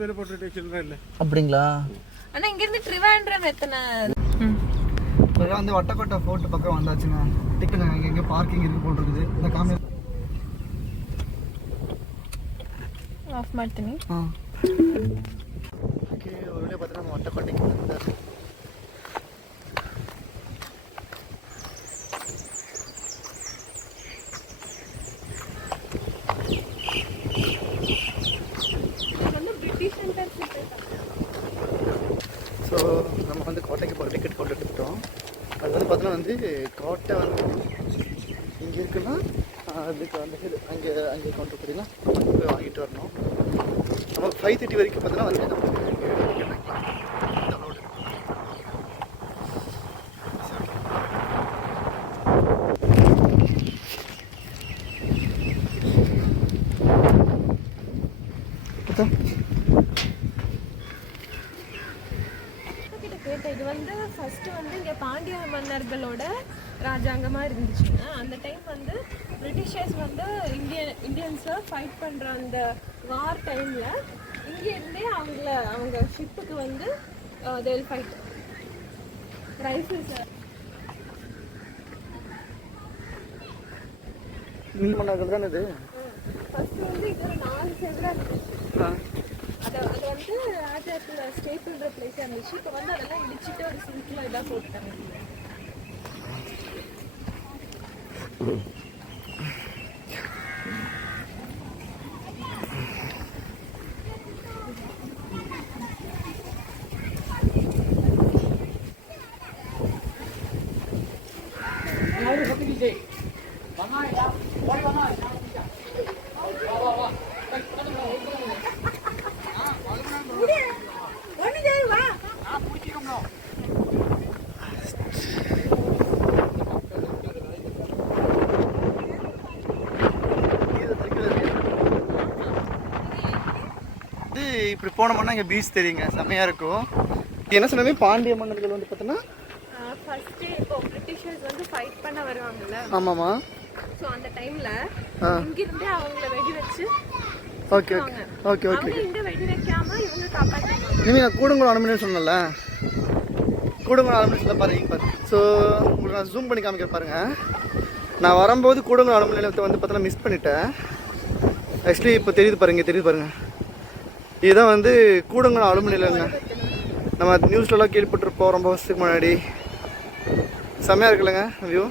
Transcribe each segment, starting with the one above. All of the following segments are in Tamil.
பேர் போட்டு ஸ்டேஷன்லாம் இல்லை அப்படிங்களா? ஆனால் இங்கேருந்து ட்ரிவாண்ட்ரம் எத்தனை வந்து வட்டக்கோட்டை ஃபோர்ட் பக்கம் வந்தாச்சுங்க. டிக்கெட் எங்கே பார்க்கிங் இருக்கு போட்டுருக்குது. இந்த காமி ಆಫ್ ಮಾಡ್ತೀನಿ. ಓಕೆ, ಒಳ್ಳೆ ಪತ್ರ ನಮ್ಮ ವಟ್ಟಕೋಟೆಗೆ ಬಂದ ஸோ நம்ம வந்து கோட்டைக்கு போகிற டிக்கெட் கொண்டு எடுத்துக்கிட்டோம். அது வந்து பார்த்தோன்னா வந்து கோட்டை வந்து இங்கே இருக்குன்னா அதுக்கு வந்து அங்கே கவுண்டர் போட்டிங்கன்னா போய் வாங்கிட்டு வரணும். நமக்கு 5:30 வரைக்கும் பார்த்தோன்னா வந்து இது வந்து ஃபர்ஸ்ட் வந்து இங்கே பாண்டிய மன்னர்களோட ராஜாங்கமாக இருந்துச்சுங்க. அந்த டைம் வந்து பிரிட்டிஷர்ஸ் வந்து இந்தியன்ஸை ஃபைட் பண்ணுற அந்த வார் டைமில் இங்கேருந்தே அவங்க ஷிப்புக்கு வந்து தேல் ஃபைட் ரைஃபிள்ஸ் மன்னர்கள் தானே இது. ஃபர்ஸ்ட் வந்து இது 4 செவராக இருந்துச்சு. அது வந்து ராஜாத்தில் ஸ்டே பண்ணுற பிளேஸாக இருந்துச்சு. இப்போ வந்து அதெல்லாம் இடிச்சுட்டு ஒரு சிம்பிளாக இதாக போட்டுட்டாங்க. இப்படி போனோம்னா இங்கே பீச் தெரியுங்க, செம்மையாக இருக்கும். என்ன சொன்னாமே பாண்டிய மன்னர்கள் வந்து பார்த்தோன்னா ஃபர்ஸ்ட் இப்போ பிரிட்டிஷர்ஸ் வந்து ஃபைட் பண்ண வருவாங்கல்ல. ஆமாம்மா. ஸோ அந்த டைம்ல இங்கிருந்தே அவங்கள வெடி வச்சு ஓகே ஓகே ஓகே இங்க வெடி வைக்காம இவங்க காப்பாற்றுவாங்க. இனிமேல் நான் கூடங்குளம் அலுமினியம் சொன்னல, கூடங்குளம் அலுமினியத்தில் பாருங்க. ஸோ உங்களுக்கு நான் ஜூம் பண்ணி காமிக்க பாருங்க. நான் வரும்போது கூடங்குளம் அலுமினியத்தை வந்து பார்த்தோன்னா மிஸ் பண்ணிட்டேன். ஆக்சுவலி இப்போ தெரியுது பாருங்க. இதுதான் வந்து கூடங்குளம் அலுமினியம்ங்க. நம்ம நியூஸ்லலாம் கேள்விப்பட்டிருப்போம் ரொம்ப வருஷத்துக்கு முன்னாடி. செம்மையாக இருக்குல்லங்க வியூ.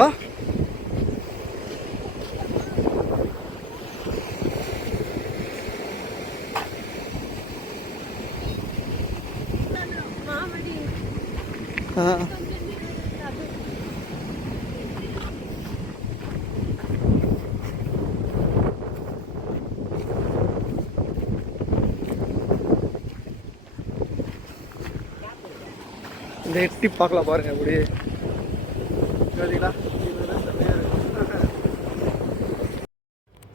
வா இந்த எட்டி பார்க்கலாம் பாருங்க அப்படியே.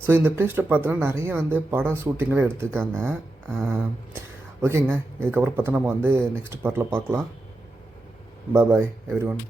ஸோ இந்த பிளேஸில் பார்த்தோன்னா நிறைய வந்து படம் ஷூட்டிங்கெலாம் எடுத்திருக்காங்க. ஓகேங்க, இதுக்கப்புறம் பார்த்தா நம்ம வந்து நெக்ஸ்ட் பார்ட்டில் பார்க்கலாம். பாய் எவ்ரி ஒன்.